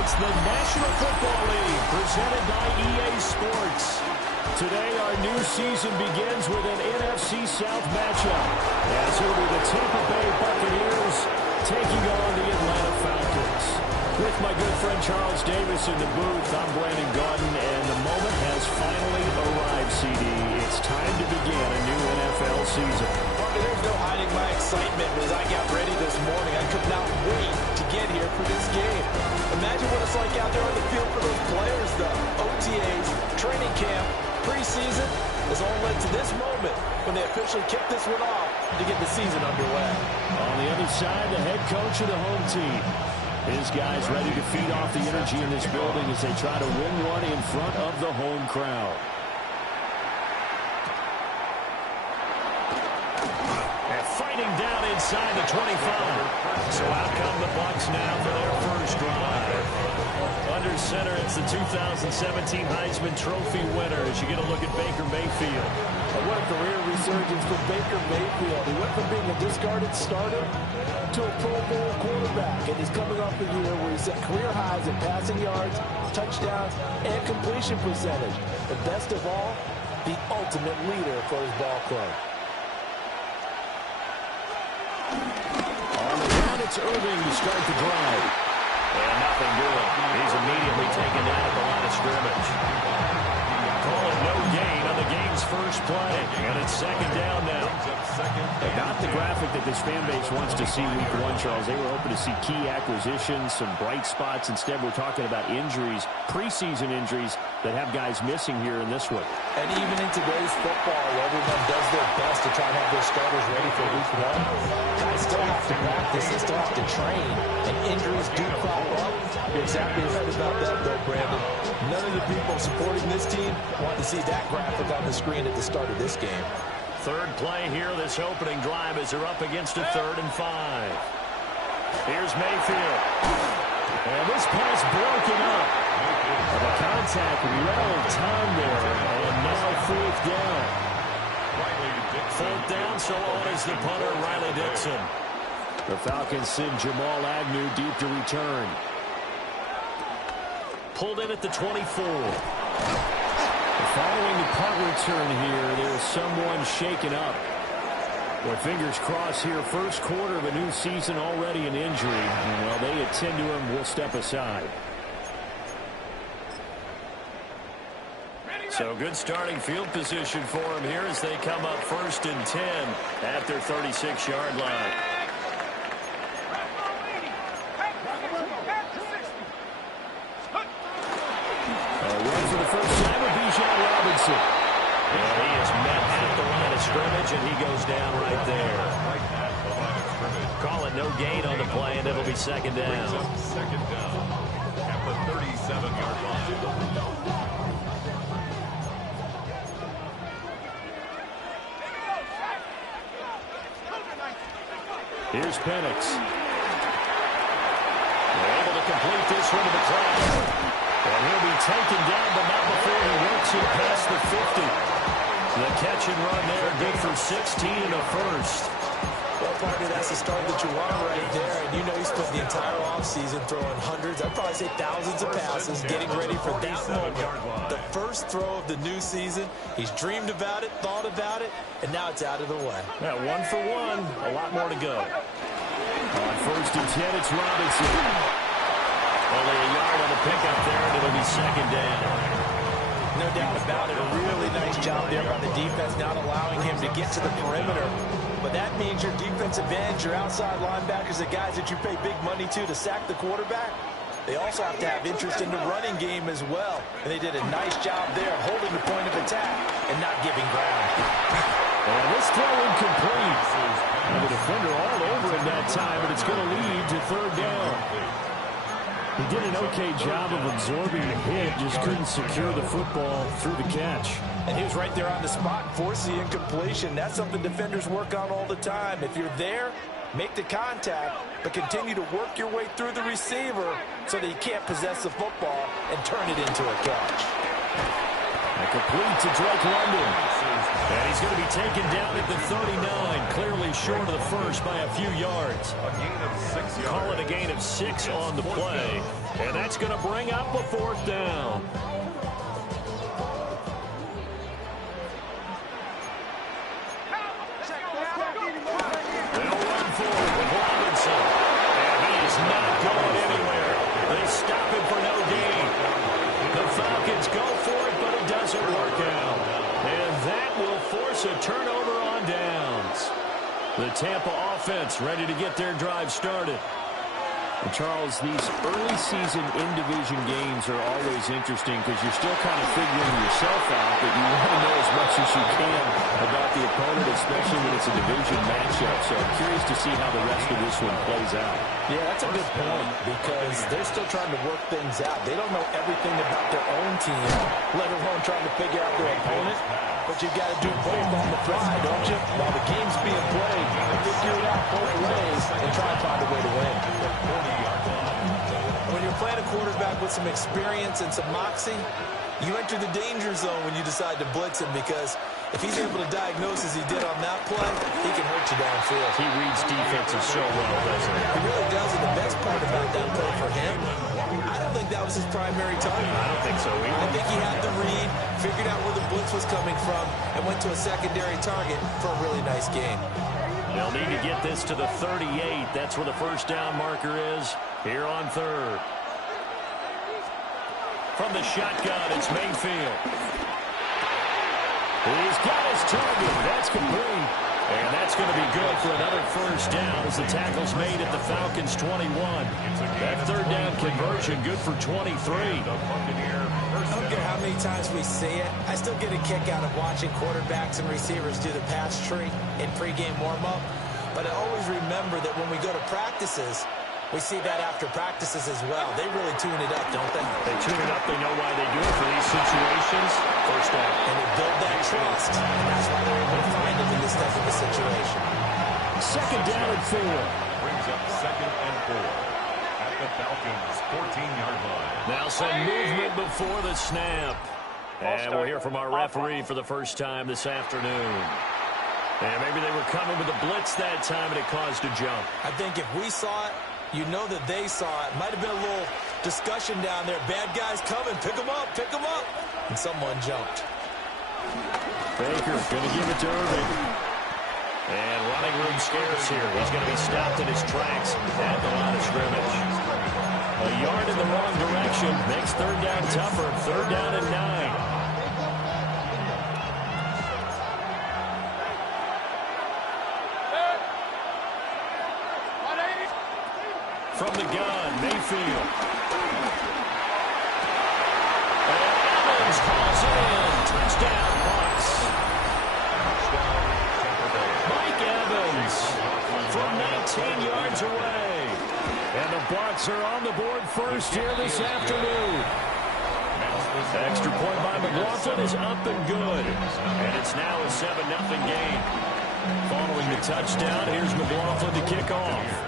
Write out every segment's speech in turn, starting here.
It's the National Football League presented by EA Sports. Today, our new season begins with an NFC South matchup, as it'll be the Tampa Bay Buccaneers taking on the Atlanta Falcons. With my good friend Charles Davis in the booth, I'm Brandon Gaudin, and the moment has finally arrived, CD. It's time to begin a new NFL season. There's no hiding my excitement as I got ready this morning. I could not wait to get here for this game. Imagine what it's like out there on the field for those players, though. OTAs, training camp, preseason has all led to this moment when they officially kick this one off to get the season underway. On the other side, the head coach of the home team. His guys ready to feed off the energy in this building as they try to win one in front of the home crowd. And fighting down inside the 25. So out come the Bucs now for their first drive. Under center, it's the 2017 Heisman Trophy winner as you get a look at Baker Mayfield. And what a career resurgence for Baker Mayfield. He went from being a discarded starter to a Pro Bowl quarterback, and he's coming off a year where he set career highs in passing yards, touchdowns, and completion percentage. But best of all, the ultimate leader for his ball club. On the ground, it's Irving to start the drive. And nothing doing. He's immediately taken down at the line of scrimmage. Call it no gain on the game's first play. And it's second down now. Not the graphic that this fan base wants to see week one, Charles. They were hoping to see key acquisitions, some bright spots. Instead, we're talking about injuries, preseason injuries that have guys missing here in this one. And even in today's football, everyone does their best to try and have their starters ready for week one. Guys still have to practice, they still have to train, and injuries do crop up. You're exactly right about that, though, Brandon. None of the people supporting this team want to see that graphic on the screen at the start of this game. Third play here, this opening drive as they're up against a 3rd and 5. Here's Mayfield. And this pass broken up. The contact, well timed there, and now 4th down. 4th down, so on is the punter, Riley Dixon. The Falcons send Jamal Agnew deep to return. Pulled in at the 24. Following the punt return here, there's someone shaken up. Well, fingers crossed here, first quarter of a new season, already an injury. And while they attend to him, we'll step aside. So good starting field position for him here as they come up 1st and 10 at their 36-yard line. And he is met at the line of scrimmage, and he goes down right there. Call it no gain on the play, and it'll be 2nd down. 2nd down at the 37-yard line. Here's Penix. They're able to complete this one to the cloud. And he'll be taken down, but not before he works it past the 50. The catch and run there, good for 16 and a first. Well, partner, that's the start that you want right there. And you know he spent the entire offseason throwing hundreds, I'd probably say thousands of passes, getting ready for that moment. The first throw of the new season. He's dreamed about it, thought about it, and now it's out of the way. Yeah, 1 for 1. A lot more to go. On 1st and 10, it's Robinson. Only a yard on the pickup there, and it'll be 2nd down. No doubt about it. A really nice job there by the defense, not allowing him to get to the perimeter. But that means your defensive ends, your outside linebackers, the guys that you pay big money to sack the quarterback, they also have to have interest in the running game as well. And they did a nice job there holding the point of attack and not giving ground. And this throw incomplete. And the defender all over him that time, but it's going to lead to 3rd down. He did an okay job of absorbing the hit, just couldn't secure the football through the catch. And he was right there on the spot and forced the incompletion. That's something defenders work on all the time. If you're there, make the contact, but continue to work your way through the receiver so that he can't possess the football and turn it into a catch. And complete to Drake London. And he's going to be taken down at the 39, clearly short of the first by a few yards. A gain of 6 yards. Call it a gain of 6 on the play. And that's going to bring up a 4th down. They'll run forward with Robinson. And he is not going anywhere. They stop him for no gain. The Falcons go for it, but it doesn't work out. And that will force a turnover on downs. The Tampa offense ready to get their drive started. And Charles, these early season in-division games are always interesting because you're still kind of figuring yourself out, but you want to know as much as you can about the opponent, especially when it's a division matchup. So I'm curious to see how the rest of this one plays out. Yeah, that's a good point because they're still trying to work things out. They don't know everything about their own team, let alone trying to figure out their opponent. But you've got to do both on the fly, don't you? While the game's being played, figure it out both ways and try to find a way to win. When you're playing a quarterback with some experience and some moxie, you enter the danger zone when you decide to blitz him because if he's able to diagnose as he did on that play, he can hurt you downfield. He reads defenses so well, doesn't he? He really does, and the best part about that play for him, I don't think that was his primary target. I don't think so either. I think he had the read, figured out where the blitz was coming from, and went to a secondary target for a really nice game. They'll need to get this to the 38. That's where the first down marker is here on 3rd. From the shotgun, it's Mayfield. He's got his target. That's complete. And that's going to be good for another first down as the tackle's made at the Falcons' 21. That 3rd down conversion good for 23. I don't care how many times we see it. I still get a kick out of watching quarterbacks and receivers do the pass tree in pregame warm-up. But I always remember that when we go to practices, we see that after practices as well. They really tune it up, don't they? They tune it up. They know why they do it for these situations. First down. And they build that trust. And that's why they're able to find them in this type of a situation. 2nd down and 4. Brings up 2nd and 4 at the Falcons' 14-yard line. Now some movement before the snap. And we'll hear from our referee for the first time this afternoon. And maybe they were coming with a blitz that time and it caused a jump. I think if we saw it, you know that they saw it. Might have been a little discussion down there. Bad guys coming. Pick them up. Pick them up. And someone jumped. Baker going to give it to Irving. And running room scarce here. He's going to be stopped in his tracks at the line of scrimmage. A yard in the wrong direction makes 3rd down tougher. 3rd down and 9. From the gun, Mayfield. And Evans calls it in. Touchdown, Bucs. Mike Evans from 19 yards away. And the Bucs are on the board first here this afternoon. Extra point by McLaughlin is up and good. And it's now a 7-0 game. Following the touchdown, here's McLaughlin to kick off.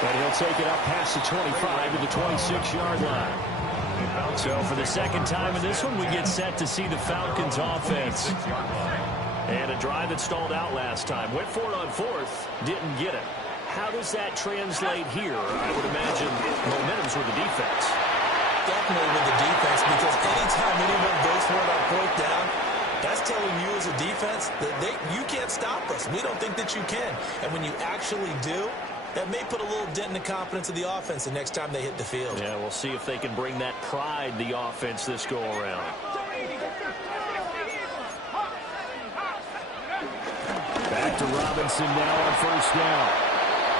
And he'll take it up past the 25 to the 26-yard line. So for the second time in this one, we get set to see the Falcons offense. And a drive that stalled out last time. Went for it on 4th, didn't get it. How does that translate here? I would imagine momentum's with the defense. Definitely with the defense, because anytime anyone goes for it on 4th down, that's telling you as a defense that you can't stop us. We don't think that you can. And when you actually do, that may put a little dent in the confidence of the offense the next time they hit the field. Yeah, we'll see if they can bring that pride, the offense, this go-around. Back to Robinson now on 1st down.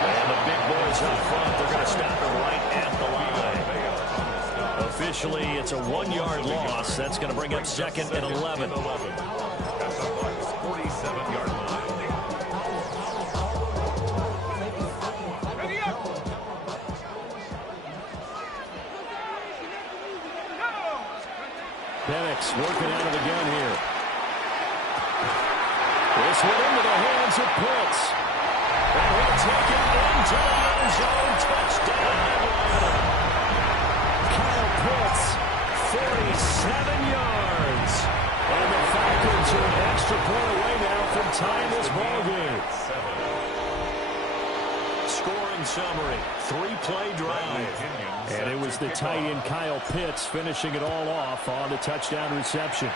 And the big boys up front, they're going to stop him right at the line. Officially, it's a 1-yard loss. That's going to bring up 2nd and 11. 47-yard line. Penix working out of the gun here. This one into the hands of Pitts. And he'll take it into the end zone. Touchdown, Atlanta. 47 yards. And the Falcons are an extra point away now from tying this ballgame. Scoring summary, 3-play drive. And it was the tight end Kyle Pitts finishing it all off on the touchdown reception.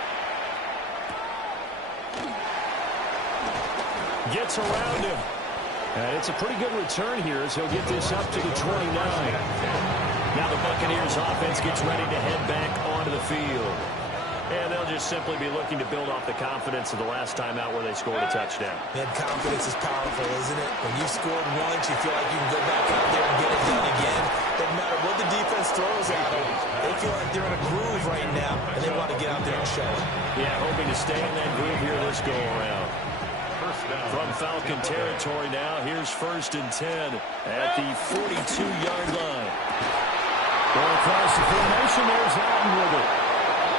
Gets around him. And it's a pretty good return here as he'll get this up to the 29. Now the Buccaneers offense gets ready to head back onto the field. And they'll just simply be looking to build off the confidence of the last time out where they scored a touchdown. Man, confidence is powerful, isn't it? When you've scored once, you feel like you can go back out there and get it done again. Doesn't matter what the defense throws at them. They feel like they're in a groove right now, and they want to get out there and show it. Yeah, hoping to stay in that groove here this go-around. From Falcon territory now, here's 1st and 10 at the 42-yard line. Going across the formation, there's Allen with it.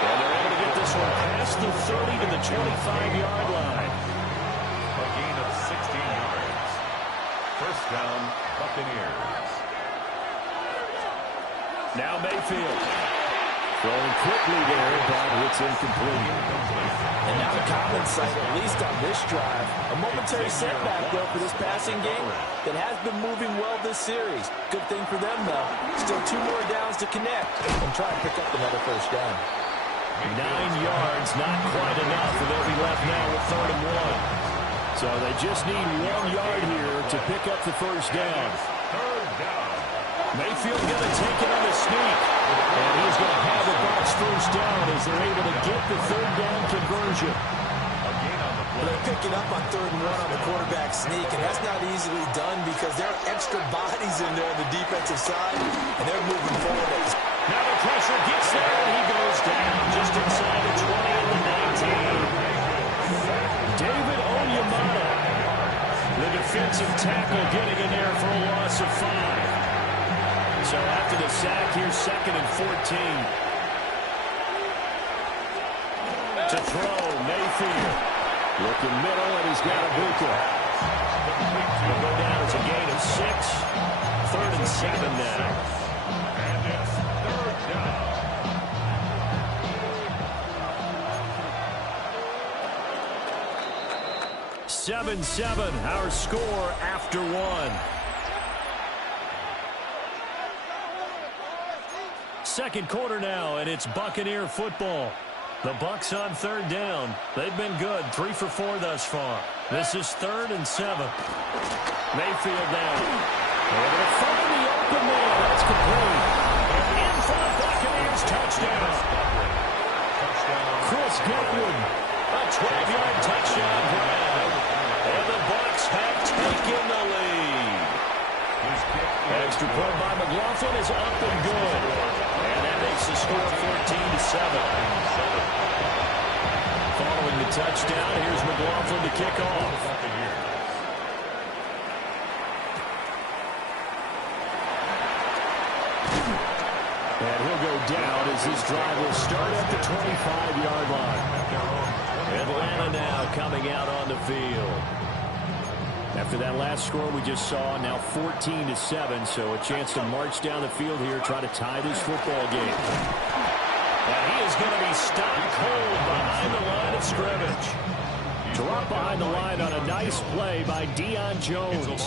And they're able to get this one past the 30 to the 25-yard line. A gain of 16 yards. First down, Buccaneers. Now Mayfield. Throwing quickly there, but it's incomplete. And now the common sight, at least on this drive. A momentary setback, though, for this passing game that has been moving well this series. Good thing for them, though. Still 2 more downs to connect and try and pick up another first down. 9 yards, not quite enough, and they'll be left now with 3rd and 1. So they just need 1 yard here to pick up the first down. Third down. Mayfield going to take it on the sneak. And he's going to have the Bucs first down as they're able to get the 3rd down conversion. A gain on the play. They're picking up on 3rd and 1 on the quarterback sneak, and that's not easily done because there are extra bodies in there on the defensive side, and they're moving forward. Now the pressure gets there, and he goes down just inside the 20 and the 19. David Onyemata, the defensive tackle, getting in there for a loss of 5. So after the sack, here's 2nd and 14. To throw, Mayfield. Looking middle, and he's got a Ibuka. He'll go down as a gain of 6. 3rd and 7 now. And it's third down. Seven, our score after 1. Second quarter now, and it's Buccaneer football. The Bucs on 3rd down. They've been good, 3 for 4 thus far. This is 3rd and 7. Mayfield down. They're going to find the open man. That's complete. And in for the Buccaneers touchdown. Chris Godwin, a 12-yard touchdown grab. And the Bucs have taken the lead. Extra point by McLaughlin is up and good. And that makes the score 14-7. Following the touchdown, here's McLaughlin to kick off. And he'll go down as this drive will start at the 25-yard line. Atlanta now coming out on the field. After that last score we just saw, now 14-7, so a chance to march down the field here, try to tie this football game. And he is going to be stopped cold behind the line of scrimmage. Drop behind the line on a nice play by Deion Jones.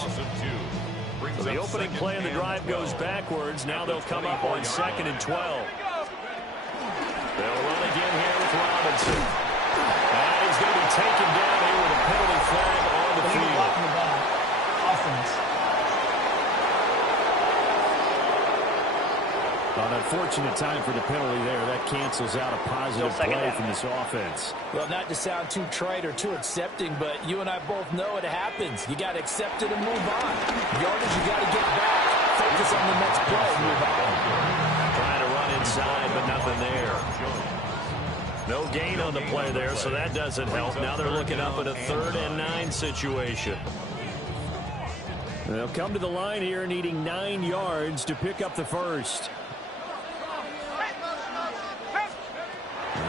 So the opening play in the drive goes backwards. Now they'll come up on 2nd and 12. They'll run again here with Robinson. And he's going to be taken down here with a penalty flag on the field. An unfortunate time for the penalty there. That cancels out a positive play from this offense. Well, not to sound too trite or too accepting, but you and I both know it happens. You got to accept it and move on. Yardage, you got to get back. Focus on the next play and move on. Trying to run inside, but nothing there. No gain on the play there, so that doesn't help. Now they're looking up at a 3rd and 9 situation. They'll come to the line here needing 9 yards to pick up the first.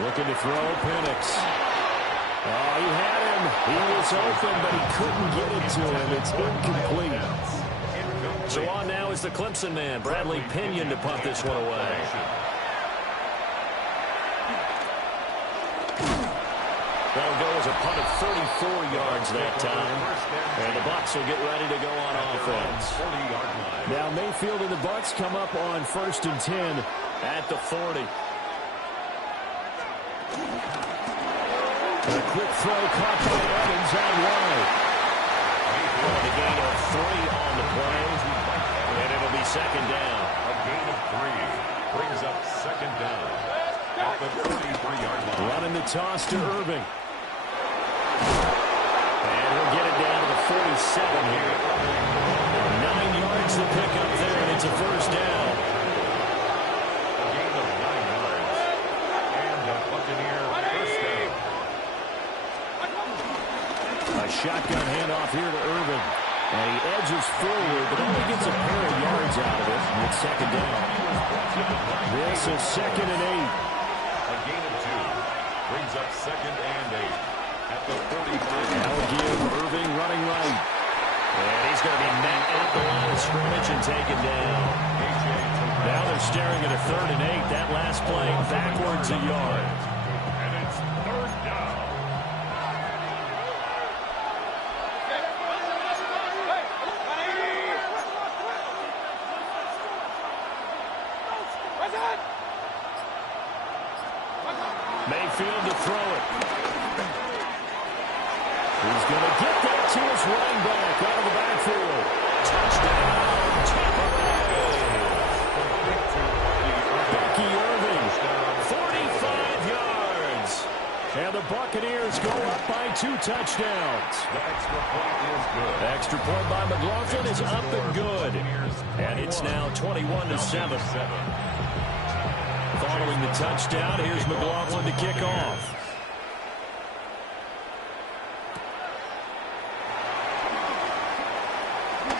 Looking to throw, Penix. Oh, he had him. He was open, but he couldn't get it to him. It's incomplete. So on now is the Clemson man, Bradley Pinion, to punt this one away. That'll go as a punt of 34 yards that time. And the Bucs will get ready to go on offense. Now Mayfield and the Bucs come up on 1st and 10 at the 40. A quick throw caught by Evans out wide. The gain of 3 on the play, and it'll be second down. A gain of 3 brings up second down at the 43-yard line. Running the toss to Irving. And he'll get it down to the 47 here. 9 yards to pick up there, and it's a first down. A gain of 9 yards. And a Buccaneer first down. A shotgun handoff here to Irving. And he edges forward, but only gets a pair of yards out of it. And it's second down. This is 2nd and 8. A gain of 2 brings up 2nd and 8 at the 45. Now again, Irving running right. And he's going to be met at the line of scrimmage and taken down. Now they're staring at a 3rd and 8. That last play backwards a yard. And it's 3rd down. Mayfield to throw it. He's going to get that to his running back out of the backfield. Touchdown, Tampa Bay. Becky Irving, 45 yards. and the Buccaneers go up by 2 touchdowns. The extra point is good. Extra point by McLaughlin is up and good. And it's now 21-7. Following the touchdown, here's McLaughlin to kick off.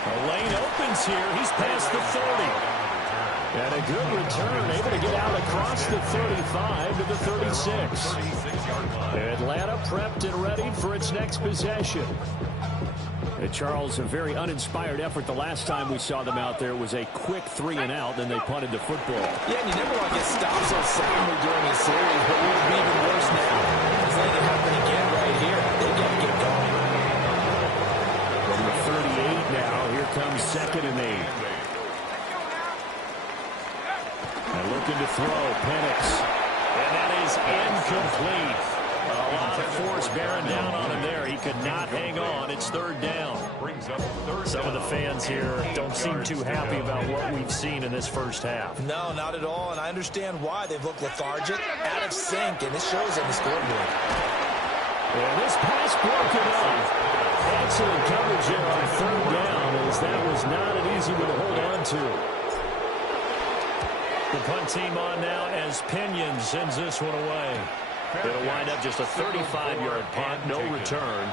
The lane opens here. He's past the 40. And a good return, able to get out across the 35 to the 36. Atlanta prepped and ready for its next possession. Charles, a very uninspired effort the last time we saw them out there. Was a quick 3 and out, then they punted the football. Yeah, and you never want to get stopped so soundly during a series, but it would be even worse now. It's letting it happen again right here. They got to get going. From the 38 now, here comes 2nd and 8. And looking to throw, Penix. And that is incomplete. A lot of force bearing down on him there. He could not hang on. It's 3rd down. Some of the fans here don't seem too happy about what we've seen in this first half. No, not at all, and I understand why. They've looked lethargic, out of sync, and it shows on the scoreboard. And this pass broken up. Excellent coverage there on 3rd down, as that was not an easy one to hold on to. The punt team on now as Pinion sends this one away. It'll wind up just a 35-yard punt, no return.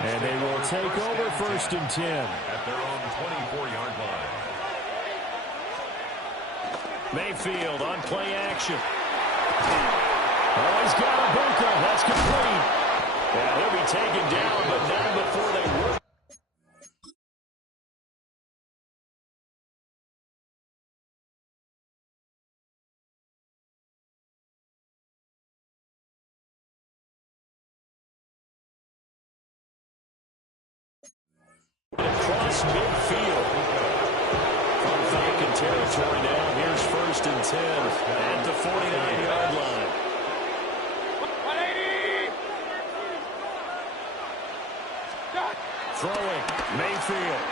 And they will take over 1st and 10. At their own 24-yard line. Mayfield on play action. Oh, he's got a bunker. That's complete. Yeah, he'll be taken down, but not before they work. Across midfield. From Falcon territory now. Here's 1st and 10 at the 49-yard line. Throwing, Mayfield.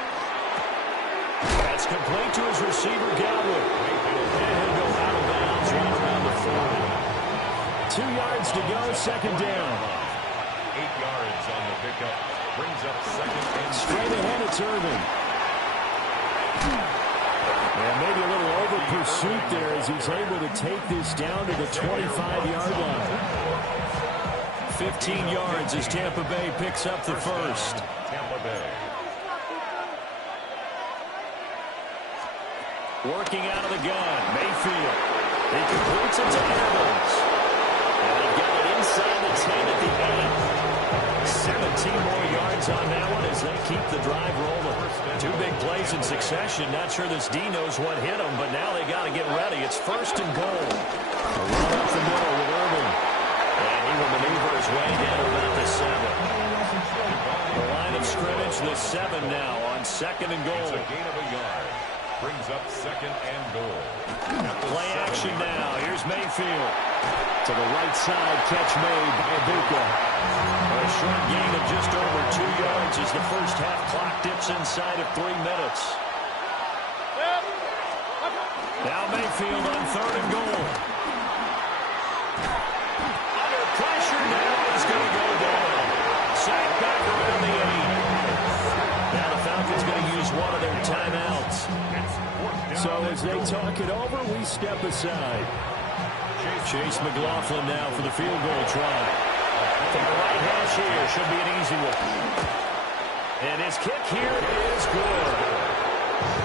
That's complete to his receiver, Galvin. And he'll go out of bounds right around the 40. 2 yards to go, 2nd down. 8 yards on the pickup. Brings up 2nd and Straight ahead, it's Irving. And maybe a little over pursuit there as he's able to take this down to the 25-yard line. 15 yards as Tampa Bay picks up the first. Tampa Bay. Working out of the gun, Mayfield. He completes it to Evans. And they get it inside the 10 at the 8. 17 more yards on that one as they keep the drive rolling. 2 big plays in succession. Not sure this D knows what hit them, but now they got to get ready. It's 1st and goal. Right up the middle with Irving. And he will maneuver his way down to about the 7. The line of scrimmage, the 7 now on 2nd and goal. It's a gain of a yard. Brings up 2nd and goal. Play action now. Here's Mayfield. To the right side, catch made by Ibuka. A short gain of just over 2 yards as the first half clock dips inside of 3 minutes. Now Mayfield on 3rd and goal. Under pressure now, he's going to go down. Sacked back around the 8. Now the Falcons going to use one of their timeouts. So as they talk it over, we step aside. Chase McLaughlin now for the field goal try. From the right hash here, should be an easy one. And his kick here is good.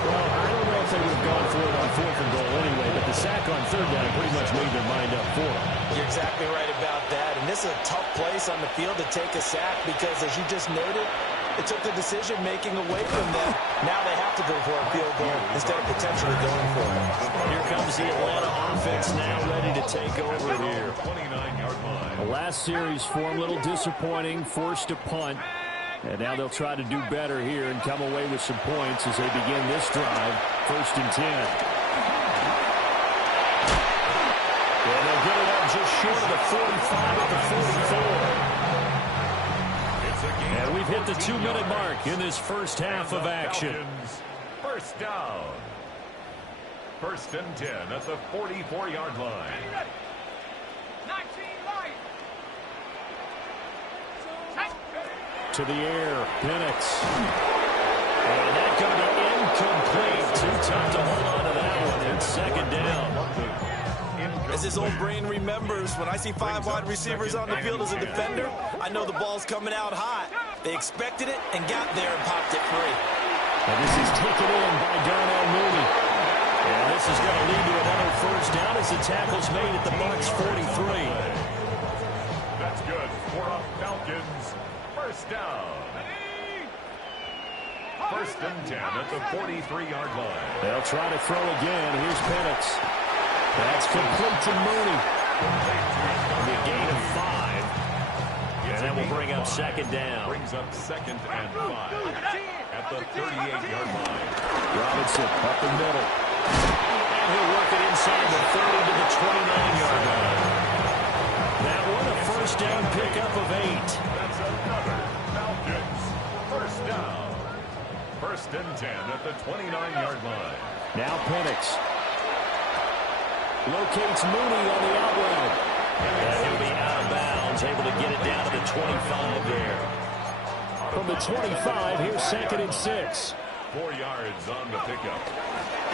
Well, I don't know if they would have gone for it on 4th and goal anyway, but the sack on 3rd down pretty much made their mind up for it. You're exactly right about that. And this is a tough place on the field to take a sack because, as you just noted, it took the decision-making away from them. Now they have to go for a field goal instead of potentially going for it. Here comes the Atlanta offense now ready to take over here. 29-yard line. The last series for them, a little disappointing, forced to punt. And now they'll try to do better here and come away with some points as they begin this drive. 1st and 10. And they'll get it up just short of the 45 at the 44. And we've hit the 2-minute mark in this first half of action. First down. 1st and 10 at the 44-yard line. 19 right. To the air, Penix. And that's going to be incomplete. Too tough to hold on to that one. It's 2nd down. As his old brain remembers, when I see 5 wide receivers on the field as a defender, I know the ball's coming out hot. They expected it and got there and popped it free. And this is taken in by Darnell Mooney. And this is going to lead to another first down as the tackle's made at the Bucs 43. That's good for a Falcons. First down. 1st and 10 at the 43-yard line. They'll try to throw again. Here's Penix. That's complete to Mooney. A gain of 5. And that will bring up 2nd down. Brings up 2nd and 5 at the 38-yard line. Robinson up the middle. And he'll work it inside the 30 to the 29-yard line. That one a first down pickup of 8. That's another Falcons first down. 1st and 10 at the 29-yard line. Now Penix. Locates Mooney on the out route. And he'll be out of bounds, able to get it down to the 25 there. From the 25, here's 2nd and 6. 4 yards on the pickup.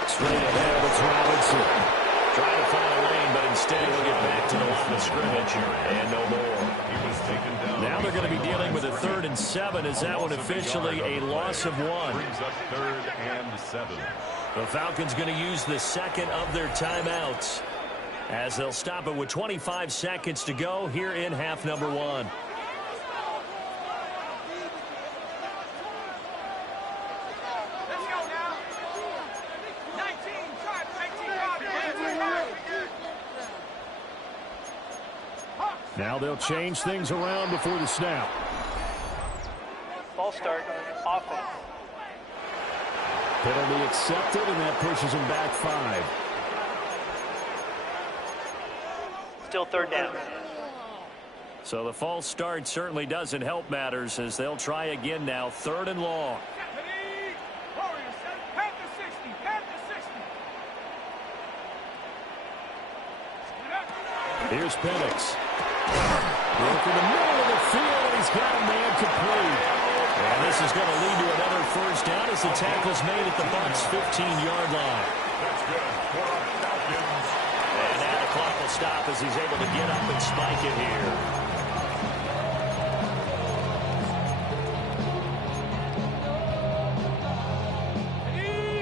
Straight ahead, it's Robinson. Trying to find a lane, but instead he'll get back to the line of scrimmage and no more. He was taken down. Now they're going to be dealing with a 3rd and 7. Is that one officially a loss of 1? Brings up 3rd and 7. The Falcons going to use the 2nd of their timeouts as they'll stop it with 25 seconds to go here in half number 1. Let's go now. 19, try 19. Now they'll change things around before the snap. False start, offense. Penalty accepted, and that pushes him back 5. Still 3rd down. So the false start certainly doesn't help matters as they'll try again now, 3rd and long. Warriors, Panther 60, Panther 60. Here's Penix. Broke in the middle of the field, and he's got a man complete. And this is going to lead to another first down as the tackle's made at the Bucs' 15-yard line. That's good for our Falcons. And now the clock will stop as he's able to get up and spike it here.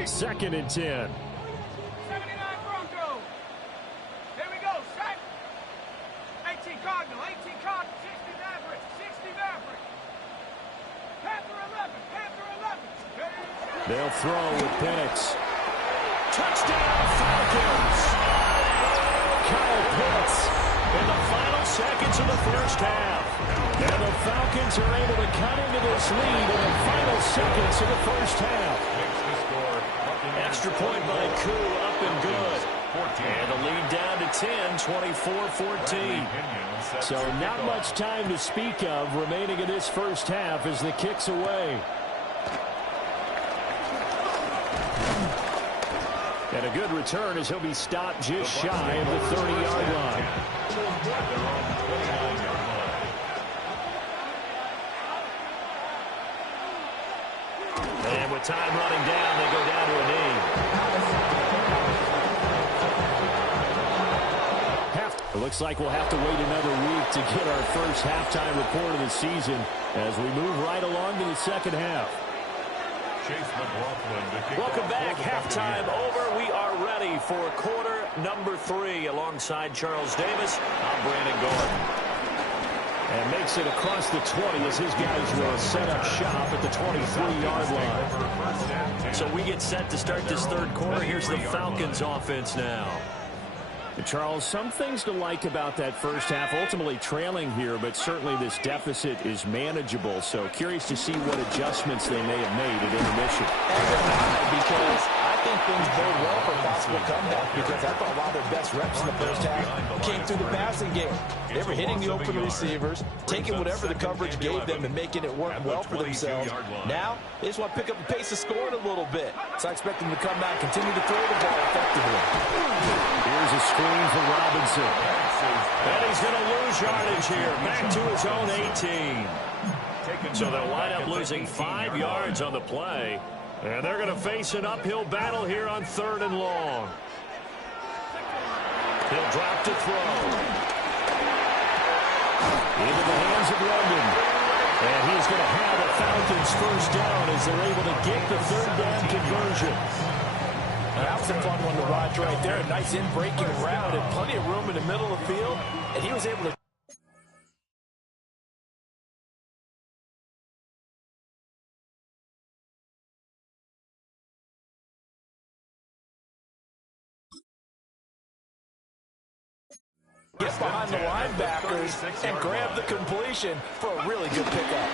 2nd and 10. 79 Bronco. Here we go, set. 18 Cardinal, 18 Cardinal, 60 Maverick, 60 Maverick. Panther 11, Panther 11. They'll throw with Penix. Touchdown, Falcons! Kyle Pitts in the final seconds of the first half. And the Falcons are able to cut into this lead in the final seconds of the first half. Extra point by Koo, up and good. And the lead down to 10, 24-14. So not much time to speak of remaining in this first half as the kick's away. And a good return as he'll be stopped just shy of the 30-yard line. And with time running down, they go down to a knee. It looks like we'll have to wait another week to get our first halftime report of the season as we move right along to the second half. Welcome back. Halftime over. We are ready for quarter number 3 alongside Charles Davis. I'm Brandon Gordon. And makes it across the 20 as his guys will set up shop at the 23-yard line. So we get set to start this third quarter. Here's the Falcons offense now. And Charles, some things to like about that first half. Ultimately trailing here, but certainly this deficit is manageable. So curious to see what adjustments they may have made at intermission. Because I think things bode well for possible comeback, because I thought a lot of their best reps in the first half came through the passing game. They were hitting the open receivers, taking whatever the coverage gave them and making it work well for themselves. Now, they just want to pick up the pace of scoring a little bit. So I expect them to come back and continue to throw the ball effectively. Here's a screen for Robinson. And he's going to lose yardage here. Back to his own 18. So they'll wind up losing 5 yards on the play. And they're going to face an uphill battle here on 3rd and long. He'll drop to throw. Into the hands of London. And he's going to have a Falcons first down as they're able to get the 3rd down conversion. That was a fun one to watch right there. A nice in-breaking route and plenty of room in the middle of the field. And he was able to get behind the linebackers and grab the completion for a really good pickup.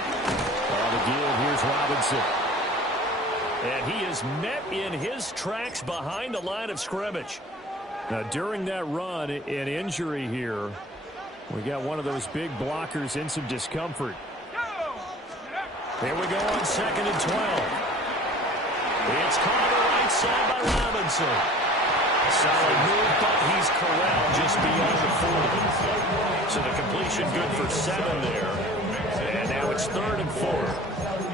On the give, here's Robinson. And he is met in his tracks behind the line of scrimmage. Now, during that run, an injury here. We got one of those big blockers in some discomfort. Here we go on 2nd and 12. It's caught on the right side by Robinson. Solid move, but he's corralled just beyond the 40. So the completion good for 7 there. And now it's 3rd and 4.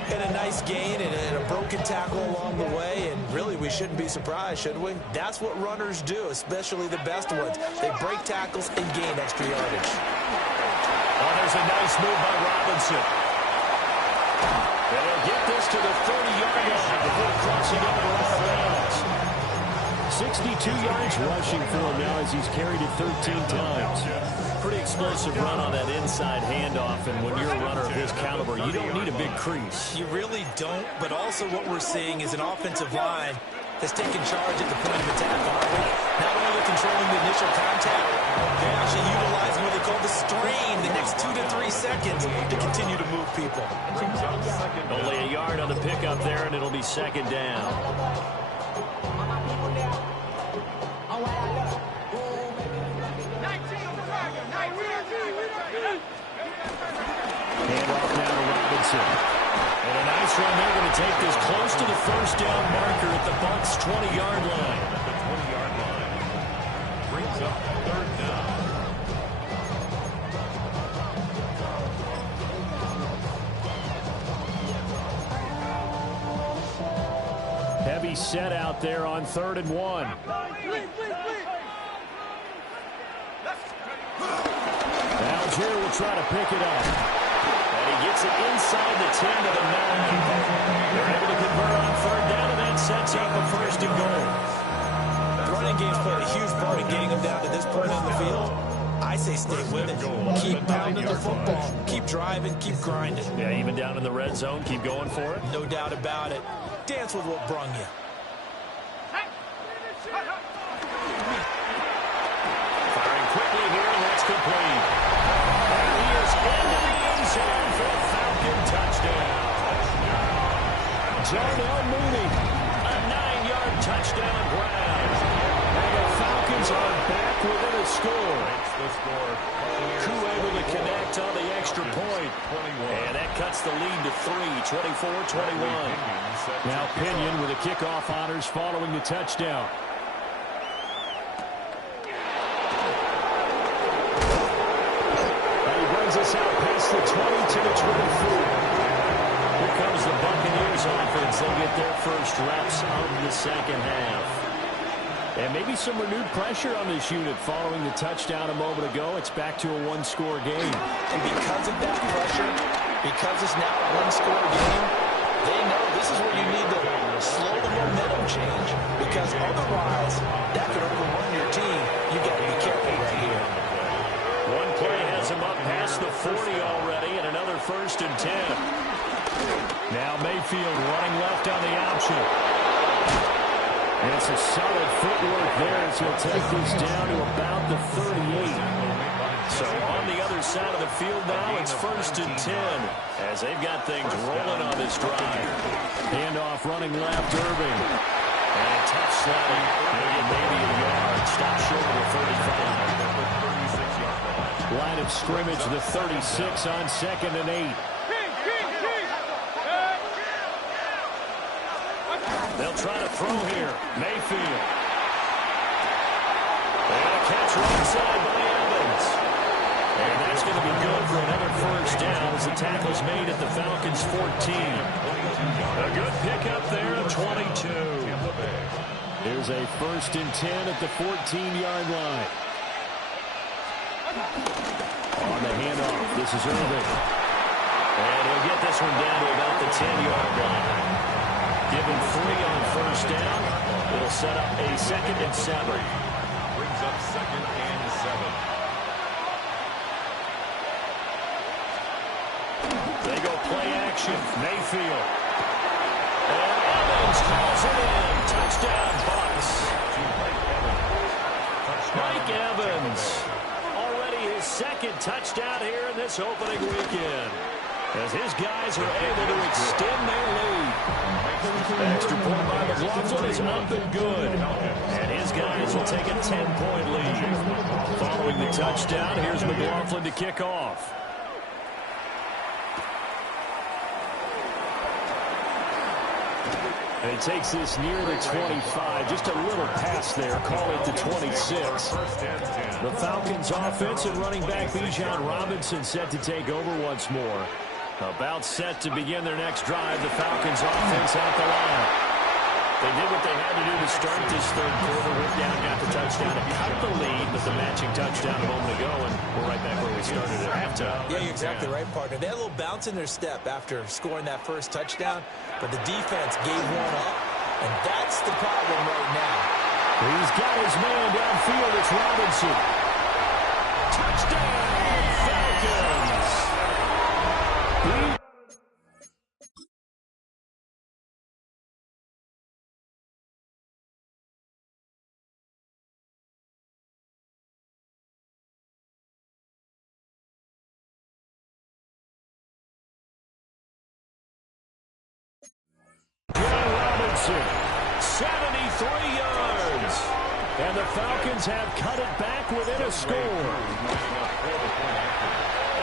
And a nice gain and a broken tackle along the way, and really we shouldn't be surprised, should we? That's what runners do, especially the best ones. They break tackles and gain extra yardage. Oh, there's a nice move by Robinson. And he'll get this to the 30-yard line before crossing over out of bounds. 62 yards rushing for him now as he's carried it 13 times. Pretty explosive run on that inside handoff, and when you're a runner of his caliber, you don't need a big crease. You really don't, but also what we're seeing is an offensive line that's taking charge at the point of attack, aren't we? Not only controlling the initial contact, they're actually utilizing what they call the strain, the next 2 to 3 seconds to continue to move people. Only a yard on the pickup there, and it'll be 2nd down. Handoff now to Robinson. And a nice run. They're going to take this close to the first down marker at the Bucs' 20-yard line. At the 20-yard line. Brings up 3rd down. Heavy set out there on 3rd and 1. Algier will try to pick it up. And he gets it inside the 10 to the 9. They're able to convert on 3rd down, and that sets up a 1st and goal. The running game's played a huge part in getting them down to this point on the field. I say stay with it. Keep pounding the football. Keep driving. Keep grinding. Yeah, even down in the red zone, keep going for it. No doubt about it. Dance with what brung you. Firing quickly here, and that's complete. Darnell Mooney. A 9-yard touchdown grab. And the Falcons are back within a score. Who able to connect on the extra point. And that cuts the lead to 3, 24-21. Now Pinion with the kickoff honors following the touchdown. And he brings us out past the 20 to the 24. Here comes the Buccaneers offense. They get their first reps of the second half. And maybe some renewed pressure on this unit following the touchdown a moment ago. It's back to a one-score game. And because of that pressure, because it's now a one-score game, they know this is where you need to slow the momentum change. Because otherwise, that could overrun your team. You got to be careful right here. One play has him up past the 40 already, and another 1st and 10. Now Mayfield running left on the option. And it's a solid footwork there as he'll take this down to about the 38. So on the other side of the field now, it's 1st and 10 as they've got things rolling on this drive. Handoff running left, Irving. And a tough slide. Maybe a yard. Stop short of the 35. Line of scrimmage, the 36 on 2nd and 8. They'll try to throw here. Mayfield. And a catch right side by Evans. And that's going to be good for another 1st down as the tackle's made at the Falcons' 14. A good pickup there at 22. Here's a 1st and 10 at the 14-yard line. On the handoff, this is Irving. And he'll get this one down to about the 10-yard line. Given 3 on 1st down, it'll set up a 2nd and 7. Brings up 2nd and 7. They go play action. Mayfield. And Evans calls it in. Touchdown, Bucs. Mike Evans. Already his 2nd touchdown here in this opening weekend, as his guys are able to extend their lead. Extra point by McLaughlin is up and good. And his guys will take a 10-point lead. Following the touchdown, here's McLaughlin to kick off. And he takes this near the 25. Just a little pass there. Call it the 26. The Falcons offense and running back Bijan Robinson set to take over once more. About set to begin their next drive. The Falcons offense at the line. They did what they had to do to start this third quarter. Went down, got the touchdown, and cut the lead with the matching touchdown a moment ago, and we're right back where we started at halftime. Yeah, you're exactly right, partner. They had a little bounce in their step after scoring that first touchdown, but the defense gave one up, and that's the problem right now. He's got his man downfield. It's Robinson. Touchdown, Falcons! Robinson, 73 yards. And the Falcons have cut it back within a score.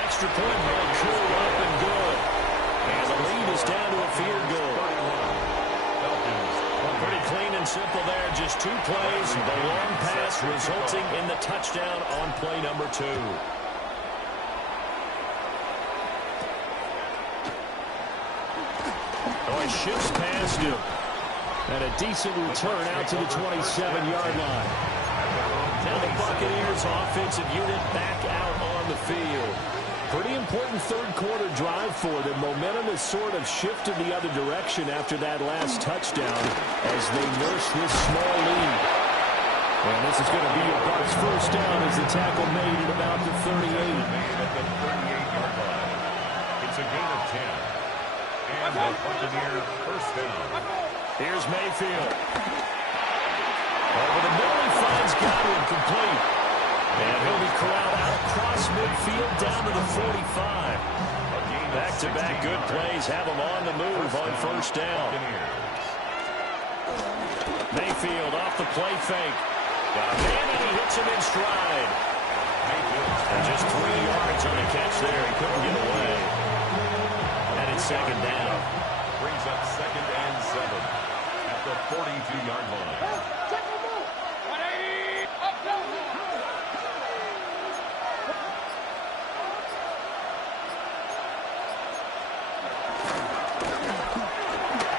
Extra point made true, up and good. And the lead is down to a field goal. Pretty clean and simple there. Just 2 plays. The long pass resulting in the touchdown on play number 2. Oh, he shifts past him. And a decent return out to the 27-yard line. Now the Buccaneers offensive unit back out on the field. Pretty important third quarter drive for them. Momentum has sort of shifted the other direction after that last touchdown as they nurse this small lead. And this is going to be a Bucs first down as the tackle made at about the 38. At the 38-yard line. It's a gain of 10. And the Buccaneers first down. Here's Mayfield. Over the middle, he finds Godwin complete. And he'll be corralled out across midfield down to the 45. A gain Back-to-back good plays have them on the move on first down. Mayfield off the play fake. Got a man, and he hits him in stride. And just 3 yards on the catch there. He couldn't get away. And it's second down. Brings up 2nd and 7 at the 42-yard line.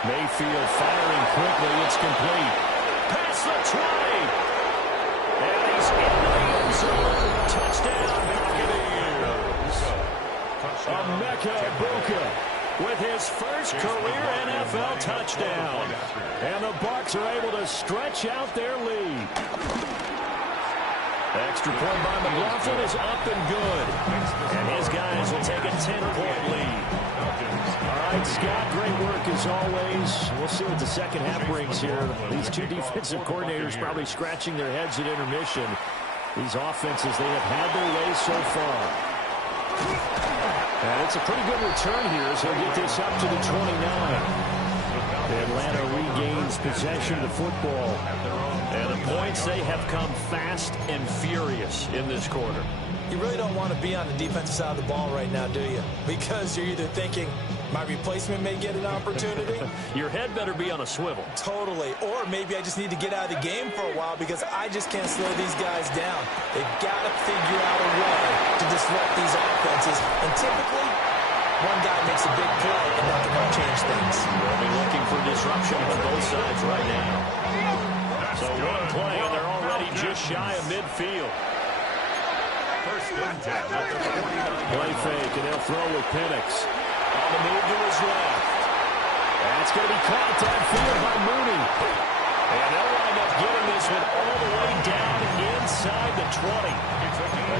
Mayfield firing quickly. It's complete. Past the 20. And he's in the end zone. Touchdown, Buccaneers. Emeka Egbuka with his first career NFL touchdown. And the Bucs are able to stretch out their lead. Extra point by McLaughlin is up and good. And his guys will take a 10-point lead. All right, Scott, great work as always. We'll see what the second half brings here. These two defensive coordinators probably scratching their heads at intermission. These offenses, they have had their way so far. And it's a pretty good return here as he'll get this up to the 29. Atlanta regains possession of the football. And the points, they have come fast and furious in this quarter. You really don't want to be on the defensive side of the ball right now, do you? Because you're either thinking, my replacement may get an opportunity. Your head better be on a swivel. Totally. Or maybe I just need to get out of the game for a while because I just can't slow these guys down. They've got to figure out a way to disrupt these offenses. And typically, one guy makes a big play, and that can change things. We'll be looking for disruption on both sides right now. So one play, and they're already just shy of midfield. First and 10 at the 49. Play fake, and they'll throw with Penix. On the move to his left. That's going to be caught downfield by Mooney. And they'll wind up getting this one all the way down inside the 20.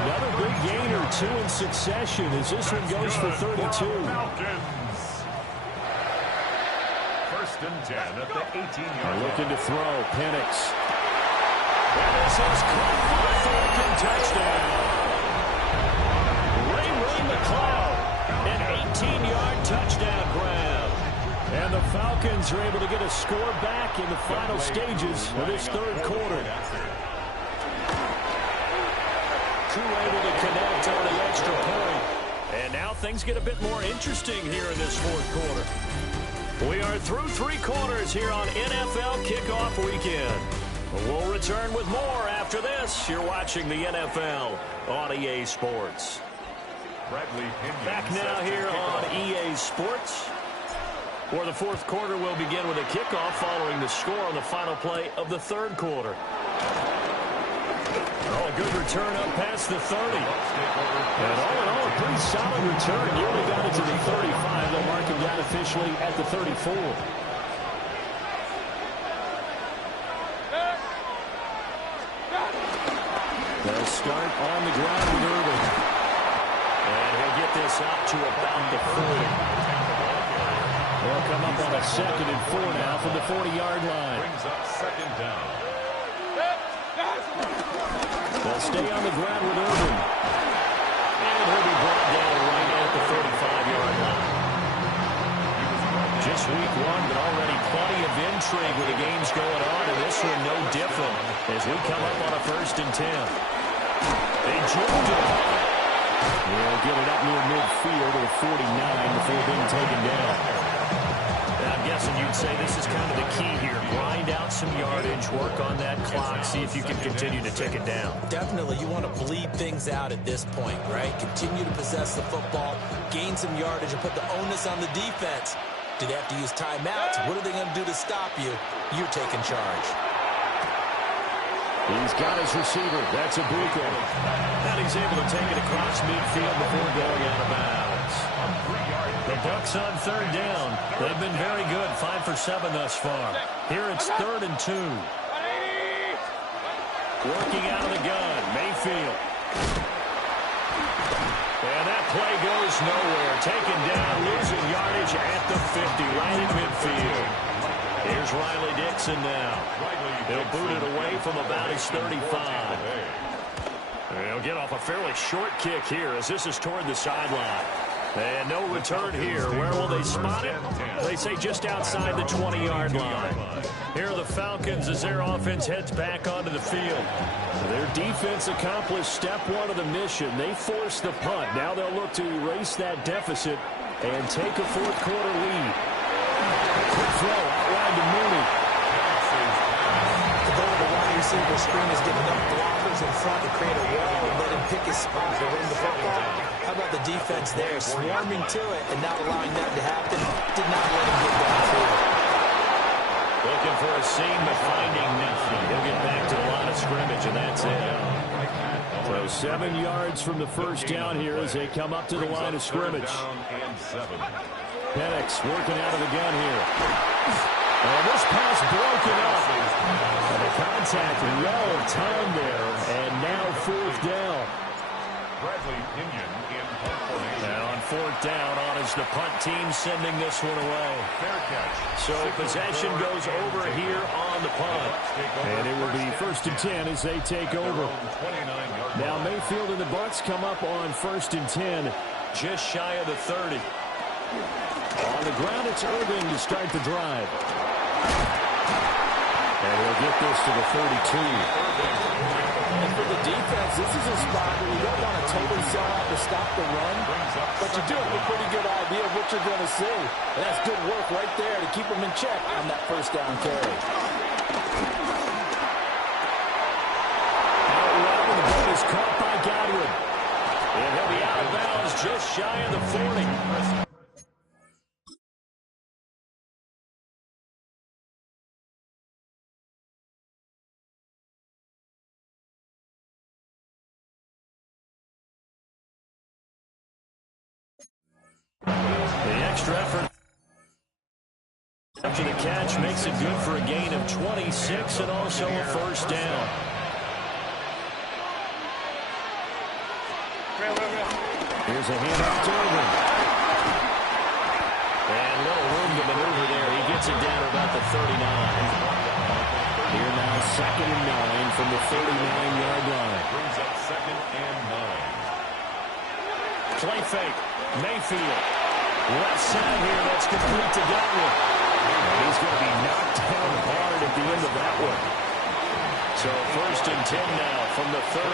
Another big gain or two in succession as this one goes for 32. First and 10 at the 18-yard line. Looking to throw, Penix. And this is caught for a Falcon touchdown. Ray McLeod, an 18-yard touchdown grab. And the Falcons are able to get a score back in the final stages of this third quarter. Crew able to connect on the extra point. And now things get a bit more interesting here in this fourth quarter. We are through 3 quarters here on NFL Kickoff Weekend. We'll return with more after this. You're watching the NFL on EA Sports. Back now here on EA Sports, where the fourth quarter will begin with a kickoff following the score on the final play of the third quarter. Oh, a good return up past the 30. And all in all, a pretty solid return. Nearly got it to the 35. They'll mark him down officially at the 34. They'll start on the ground with Irvin. And he'll get this up to about the 40. They'll come up on a 2nd and 4 now from the 40-yard line. Brings up 2nd down. They'll stay on the ground with Irvin. And he'll be brought down right at the 35-yard line. Just week 1, but already plenty of intrigue with the games going on, and this one no different as we come up on a 1st and 10. They jumped it. They'll get it up near midfield to the 49 before being taken down. I'm guessing you'd say this is kind of the key here. Grind out some yardage, work on that clock, see if you can continue to tick it down. Definitely, you want to bleed things out at this point, right? Continue to possess the football, gain some yardage, and put the onus on the defense. Do they have to use timeouts? What are they going to do to stop you? You're taking charge. He's got his receiver. That's Egbuka. And he's able to take it across midfield before going out of bounds. The Bucs on 3rd down. They've been very good, 5 for 7 thus far. Here it's 3rd and 2. Working out of the gun, Mayfield. And that play goes nowhere. Taken down, losing yardage at the 50, right in midfield. Here's Riley Dixon now. He'll boot it away from about his 35. He'll get off a fairly short kick here as this is toward the sideline. And no return here. Where will they spot it? They say just outside the 20-yard line. Here are the Falcons as their offense heads back onto the field. Their defense accomplished step one of the mission. They forced the punt. Now they'll look to erase that deficit and take a fourth quarter lead. Quick throw out wide to Mooney. The goal of the wide receiver screen is giving up blockers in front to create a wall and let him pick his spot to run the football. How about the defense there, swarming to it and not allowing that to happen? Did not let him get downfield. Looking for a seam, but finding nothing. He'll get back to the line of scrimmage, and that's it. So 7 yards from the first down here as they come up to the line of scrimmage. Penix working out of the gun here. And this pass broken up. And the contact well timed there, and now fourth down. Now on fourth down, on is the punt team sending this one away. So possession goes over here on the punt. And it will be 1st and 10 as they take over. Now Mayfield and the Bucs come up on 1st and 10, just shy of the 30. On the ground, it's Irving to start the drive. And he'll get this to the 32. And for the defense, this is a spot where you don't want to totally sell out to stop the run, but you do have a pretty good idea of what you're going to see. And that's good work right there to keep them in check on that first down carry. The ball is caught by Godwin. And he'll be out of bounds just shy of the 40. The extra effort after the catch makes it good for a gain of 26 and also a first down. Here's a handoff to Irving. And little room to maneuver there. He gets it down to about the 39. Here now 2nd and 9 from the 39-yard line. Brings up 2nd and 9. Play fake. Mayfield. Left side here. That's complete to Godwin. And he's going to be knocked down hard at the end of that one. So 1st and 10 now from the 30.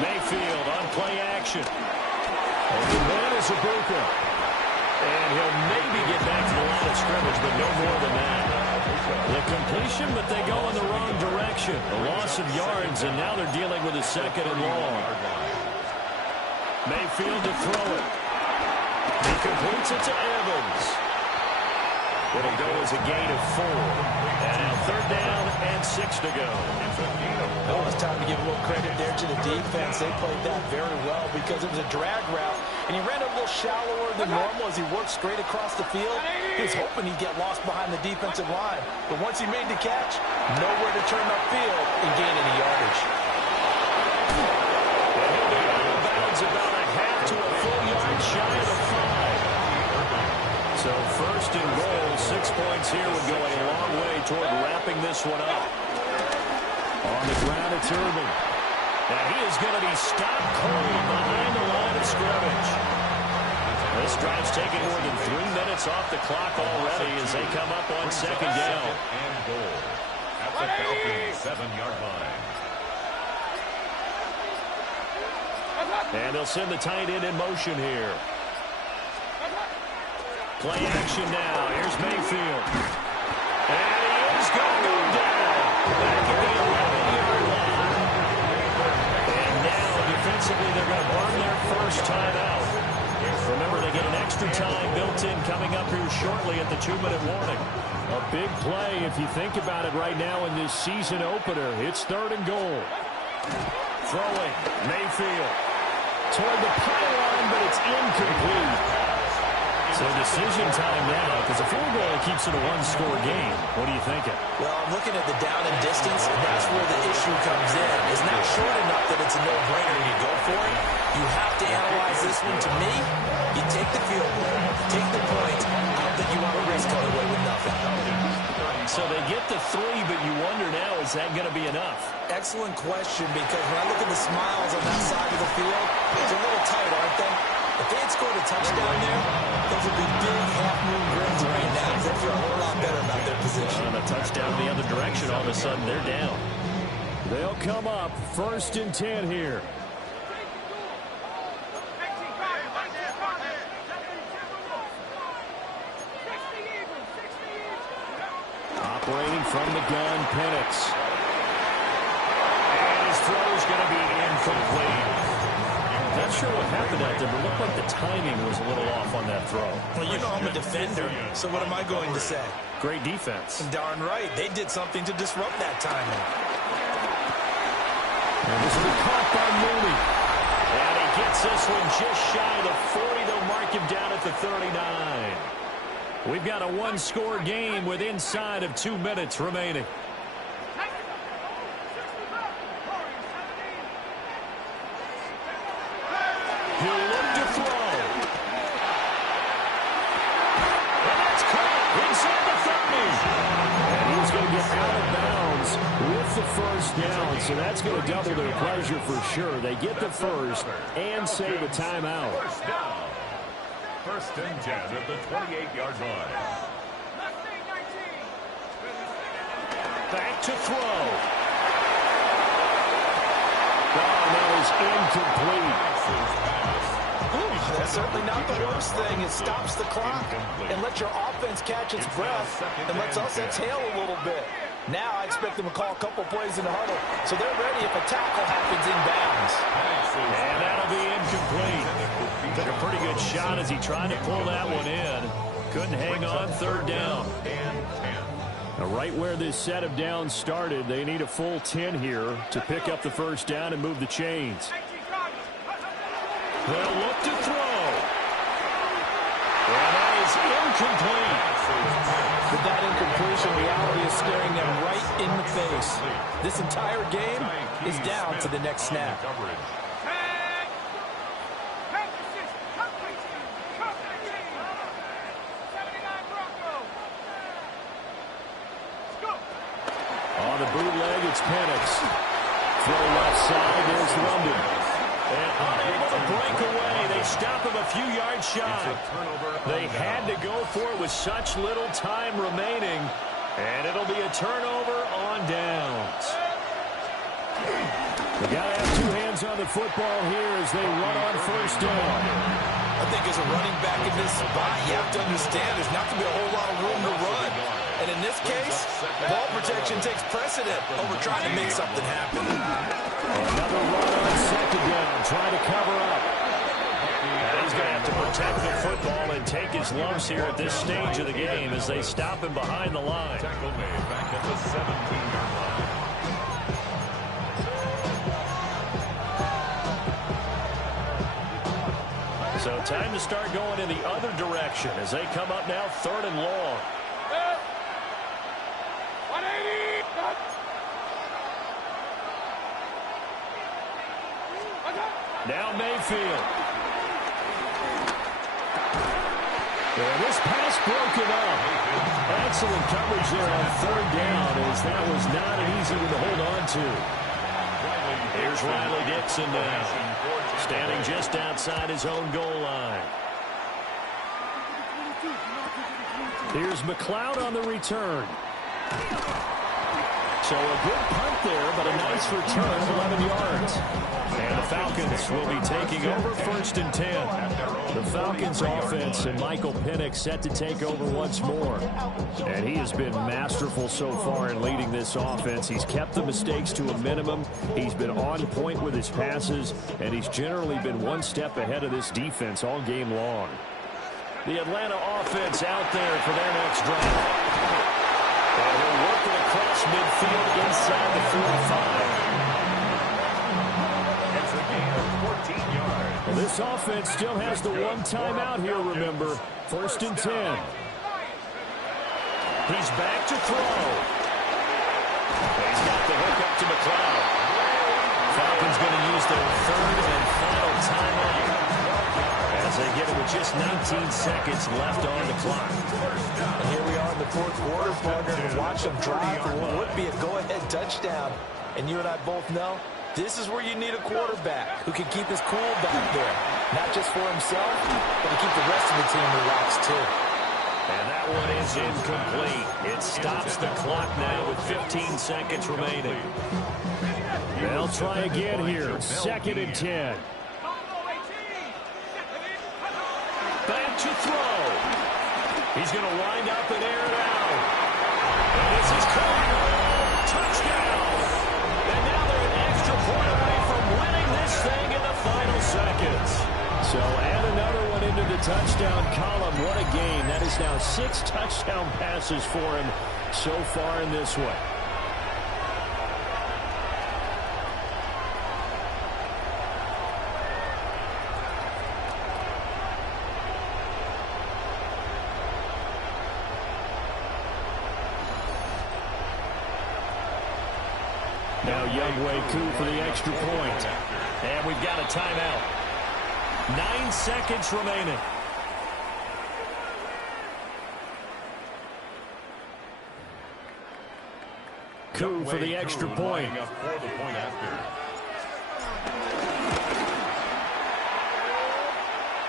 Mayfield on play action. And the man is Ibuka. And he'll maybe get back to the line of scrimmage, but no more than that. The completion, but they go in the wrong direction. A loss of yards, and now they're dealing with a 2nd and long. Mayfield to throw it. He completes it to Evans. It'll go as a gain of 4. And now 3rd down and 6 to go. Oh, it's time to give a little credit there to the defense. They played that very well because it was a drag route, and he ran a little shallower than normal as he worked straight across the field. He was hoping he'd get lost behind the defensive line. But once he made the catch, nowhere to turn upfield and gain any yardage. And he'll be out of bounds about a half to a full yard shy of the 5. So 1st and goal, 6 points here would go a long way toward wrapping this one up. On the ground, it's Irving. And he is going to be stopped cold behind the line of scrimmage. This drive's taking more than 3 minutes off the clock already as they come up on 2nd down. And goal at the Falcons' 7-yard line. And they'll send the tight end in motion here. Play action now. Here's Mayfield. And he is going to go down. Back at the 11-yard line. And now, defensively, they're going to burn their first time out. Remember, they get an extra time built in coming up here shortly at the 2-minute warning. A big play, if you think about it right now in this season opener. It's 3rd and goal. Throwing. Mayfield. Toward the pylon, but it's incomplete. So decision time now, because a field goal keeps it a 1-score game. What are you thinking? Well, I'm looking at the down and distance, and that's where the issue comes in. It's not short enough that it's a no-brainer and you go for it. You have to analyze this one. To me, you take the field goal, take the point. I don't think you want to risk coming away with nothing. So they get the 3, but you wonder now, is that going to be enough? Excellent question, because when I look at the smiles on that side of the field, it's a little tight, aren't they? If they had scored a touchdown there, those would be big half-moon grins right now, because they feel a whole lot better about their position. On a touchdown the other direction, all of a sudden they're down. They'll come up 1st and 10 here. Operating from the gun, Penix. And his throw is going to be incomplete. Not sure what happened out there, but it looked like the timing was a little off on that throw. Well, you know I'm a defender, so what am I going to say? Great defense. Darn right. They did something to disrupt that timing. And this will be caught by Mooney. And he gets this one just shy of the 40. They'll mark him down at the 39. We've got a one-score game with inside of 2 minutes remaining. He'll look to throw. And that's caught inside the 30. And he's going to get out of bounds with the first down, so that's going to double their pleasure for sure. They get the first and save a timeout. First down. 1st and 10 at the 28-yard line. Back to throw. That is incomplete. That's certainly not the worst thing. It stops the clock and lets your offense catch its breath and lets us exhale a little bit. Now I expect them to call a couple plays in the huddle, so they're ready if a tackle happens in bounds. And that'll be incomplete. Took a pretty good shot as he tried to pull that one in. Couldn't hang on. 3rd down. Now, right where this set of downs started, they need a full 10 here to pick up the first down and move the chains. They'll look to throw. And that is incomplete. But that incompletion reality is staring them right in the face. This entire game is down to the next snap. On the bootleg, it's Penix. Throw left side, there's London. And unable to break away. They stop him a few yards shy. They had to go for it with such little time remaining. And it'll be a turnover on downs. They got to have 2 hands on the football here as they run on first down. I think as a running back in this spot, you have to understand there's not going to be a whole lot of room to run. And in this case, ball protection takes precedent over trying to make something happen. Another run on 2nd down, trying to cover up. And he's going to have to protect the football and take his lumps here at this stage of the game as they stop him behind the line. Tackle made back at the 17-yard line. So time to start going in the other direction as they come up now 3rd and long. Now Mayfield. And this pass broken up. Excellent coverage there on 3rd down as that was not an easy one to hold on to. Here's Riley Dixon now, standing just outside his own goal line. Here's McLeod on the return. So a good punt there, but a nice return, 11 yards. And the Falcons will be taking over 1st and 10. The Falcons offense and Michael Penix set to take over once more. And he has been masterful so far in leading this offense. He's kept the mistakes to a minimum. He's been on point with his passes, and he's generally been one step ahead of this defense all game long. The Atlanta offense out there for their next drive. And they're working across midfield inside the 45. It's a gain of 14 yards. Well, this offense still has the one timeout here, remember. 1st and 10. He's back to throw. He's got the hook up to McLeod. Falcons going to use their 3rd and final timeout. And as they get it with just 19 seconds left on the clock. And here we are in the fourth quarter, partner. Watch them drive for what would be a go-ahead touchdown. And you and I both know this is where you need a quarterback who can keep his cool back there. Not just for himself, but to keep the rest of the team relaxed too. And that one is incomplete. It stops the clock now with 15 seconds remaining. They'll try again here. 2nd and 10. Back to throw. He's going to wind up and air it out. And this is caught. Touchdown. And now they're an extra point away from winning this thing in the final seconds. So add another one into the touchdown column. What a game. That is now 6 touchdown passes for him so far in this one. Now Younghoe Koo for the extra point. And we've got a timeout. 9 seconds remaining. Koo for the extra point.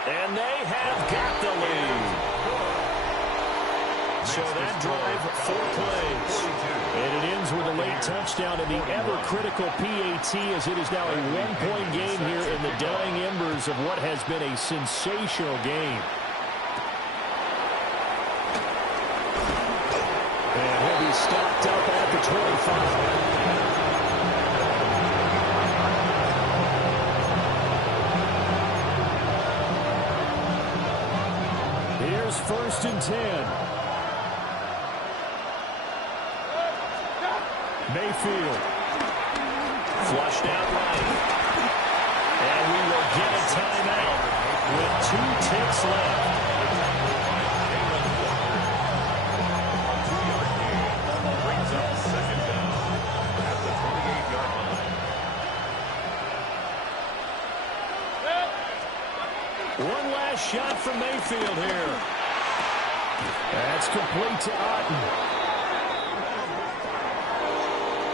And they have got the lead. So that drive, 4 plays. And it ends with a late touchdown in the ever-critical PAT as it is now a 1-point game here in the dying embers of what has been a sensational game. And he'll be stopped up at the 25. Here's 1st and 10. Mayfield. Flushed out right. And we will get a timeout with 2 ticks left. Brings up 2nd down at the 28-yard line. One last shot from Mayfield here. That's complete to Otten.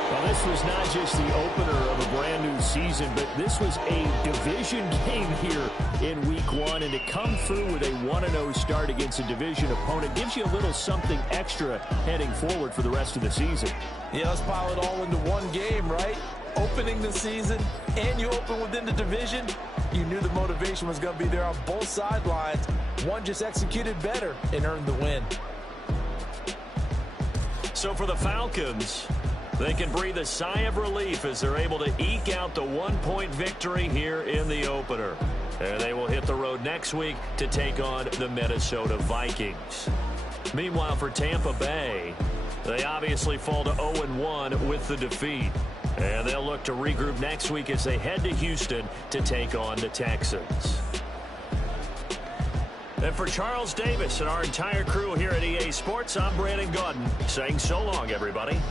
Well, this was not just the opener of a brand new season, but this was a division game here in week 1. And to come through with a 1-0 start against a division opponent gives you a little something extra heading forward for the rest of the season. Yeah, let's pile it all into one game, right? Opening the season, and you open within the division. You knew the motivation was going to be there on both sidelines. One just executed better and earned the win. So for the Falcons, they can breathe a sigh of relief as they're able to eke out the 1-point victory here in the opener. And they will hit the road next week to take on the Minnesota Vikings. Meanwhile, for Tampa Bay, they obviously fall to 0-1 with the defeat. And they'll look to regroup next week as they head to Houston to take on the Texans. And for Charles Davis and our entire crew here at EA Sports, I'm Brandon Gaudin saying so long, everybody.